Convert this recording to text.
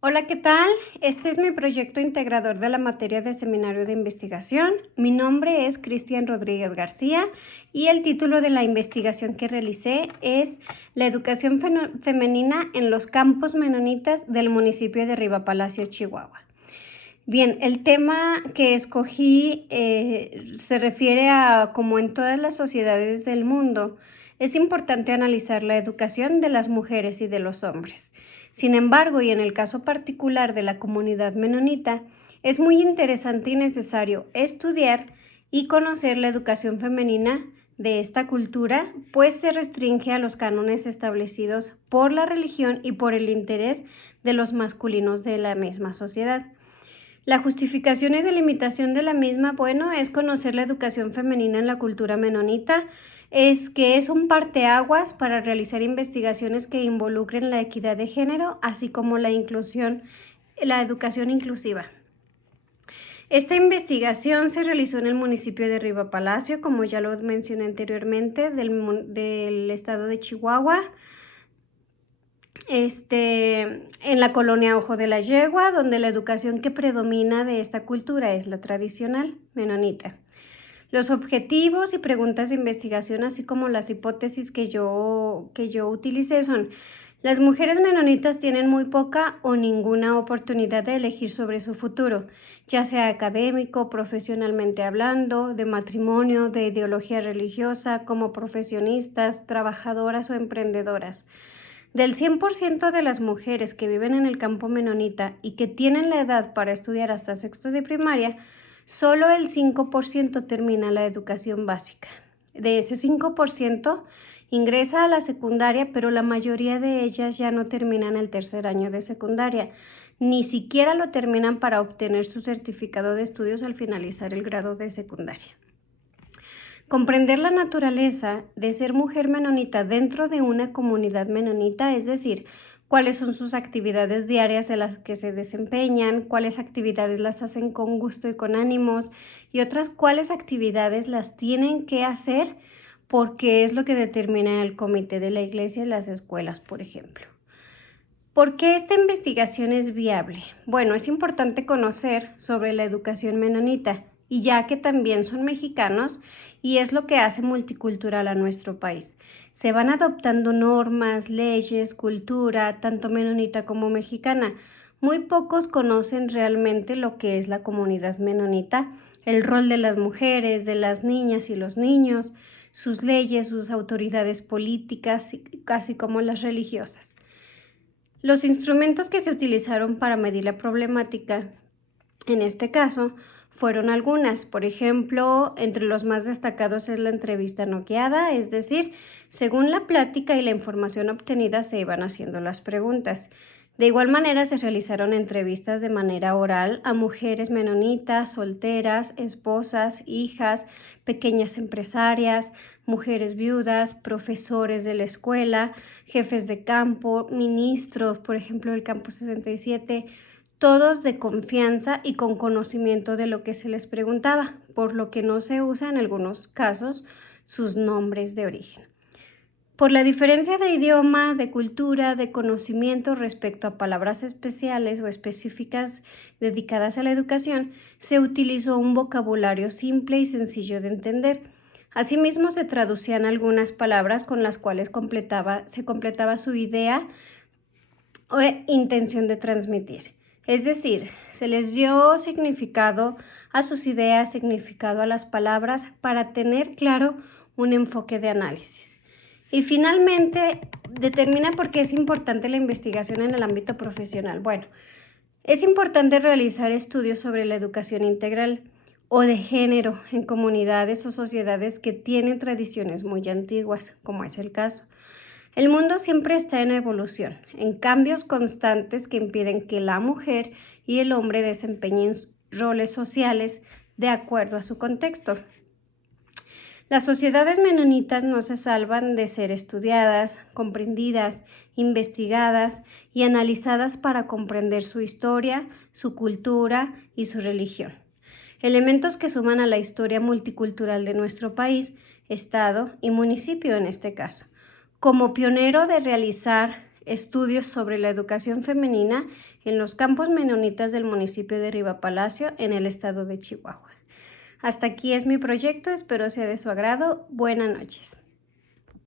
Hola, ¿qué tal? Este es mi proyecto integrador de la materia de seminario de investigación. Mi nombre es Cristian Rodríguez García y el título de la investigación que realicé es La educación femenina en los campos menonitas del municipio de Riva Palacio, Chihuahua. Bien, el tema que escogí se refiere a como en todas las sociedades del mundo, es importante analizar la educación de las mujeres y de los hombres. Sin embargo, y en el caso particular de la comunidad menonita, es muy interesante y necesario estudiar y conocer la educación femenina de esta cultura, pues se restringe a los cánones establecidos por la religión y por el interés de los masculinos de la misma sociedad. La justificación y delimitación de la misma, bueno, es conocer la educación femenina en la cultura menonita, es que es un parteaguas para realizar investigaciones que involucren la equidad de género, así como la inclusión, la educación inclusiva. Esta investigación se realizó en el municipio de Riva Palacio, como ya lo mencioné anteriormente, del estado de Chihuahua. En la colonia Ojo de la Yegua, donde la educación que predomina de esta cultura es la tradicional menonita. Los objetivos y preguntas de investigación, así como las hipótesis que yo utilicé son: las mujeres menonitas tienen muy poca o ninguna oportunidad de elegir sobre su futuro, ya sea académico, profesionalmente hablando, de matrimonio, de ideología religiosa, como profesionistas, trabajadoras o emprendedoras. Del 100% de las mujeres que viven en el campo menonita y que tienen la edad para estudiar hasta sexto de primaria, solo el 5% termina la educación básica. De ese 5% ingresa a la secundaria, pero la mayoría de ellas ya no terminan el tercer año de secundaria, ni siquiera lo terminan para obtener su certificado de estudios al finalizar el grado de secundaria. Comprender la naturaleza de ser mujer menonita dentro de una comunidad menonita, es decir, cuáles son sus actividades diarias en las que se desempeñan, cuáles actividades las hacen con gusto y con ánimos, y otras cuáles actividades las tienen que hacer porque es lo que determina el comité de la iglesia en las escuelas, por ejemplo. ¿Por qué esta investigación es viable? Bueno, es importante conocer sobre la educación menonita, y ya que también son mexicanos, y es lo que hace multicultural a nuestro país. Se van adoptando normas, leyes, cultura, tanto menonita como mexicana. Muy pocos conocen realmente lo que es la comunidad menonita, el rol de las mujeres, de las niñas y los niños, sus leyes, sus autoridades políticas, así como las religiosas. Los instrumentos que se utilizaron para medir la problemática, en este caso, fueron algunas. Por ejemplo, entre los más destacados es la entrevista no guiada, es decir, según la plática y la información obtenida se iban haciendo las preguntas. De igual manera se realizaron entrevistas de manera oral a mujeres menonitas, solteras, esposas, hijas, pequeñas empresarias, mujeres viudas, profesores de la escuela, jefes de campo, ministros, por ejemplo, del campo 67, todos de confianza y con conocimiento de lo que se les preguntaba, por lo que no se usa en algunos casos sus nombres de origen. Por la diferencia de idioma, de cultura, de conocimiento respecto a palabras especiales o específicas dedicadas a la educación, se utilizó un vocabulario simple y sencillo de entender. Asimismo, se traducían algunas palabras con las cuales se completaba su idea o intención de transmitir. Es decir, se les dio significado a sus ideas, significado a las palabras para tener claro un enfoque de análisis. Y finalmente, determina por qué es importante la investigación en el ámbito profesional. Bueno, es importante realizar estudios sobre la educación integral o de género en comunidades o sociedades que tienen tradiciones muy antiguas, como es el caso. El mundo siempre está en evolución, en cambios constantes que impiden que la mujer y el hombre desempeñen roles sociales de acuerdo a su contexto. Las sociedades menonitas no se salvan de ser estudiadas, comprendidas, investigadas y analizadas para comprender su historia, su cultura y su religión. Elementos que suman a la historia multicultural de nuestro país, estado y municipio en este caso. Como pionero de realizar estudios sobre la educación femenina en los campos menonitas del municipio de Riva Palacio, en el estado de Chihuahua. Hasta aquí es mi proyecto, espero sea de su agrado. Buenas noches.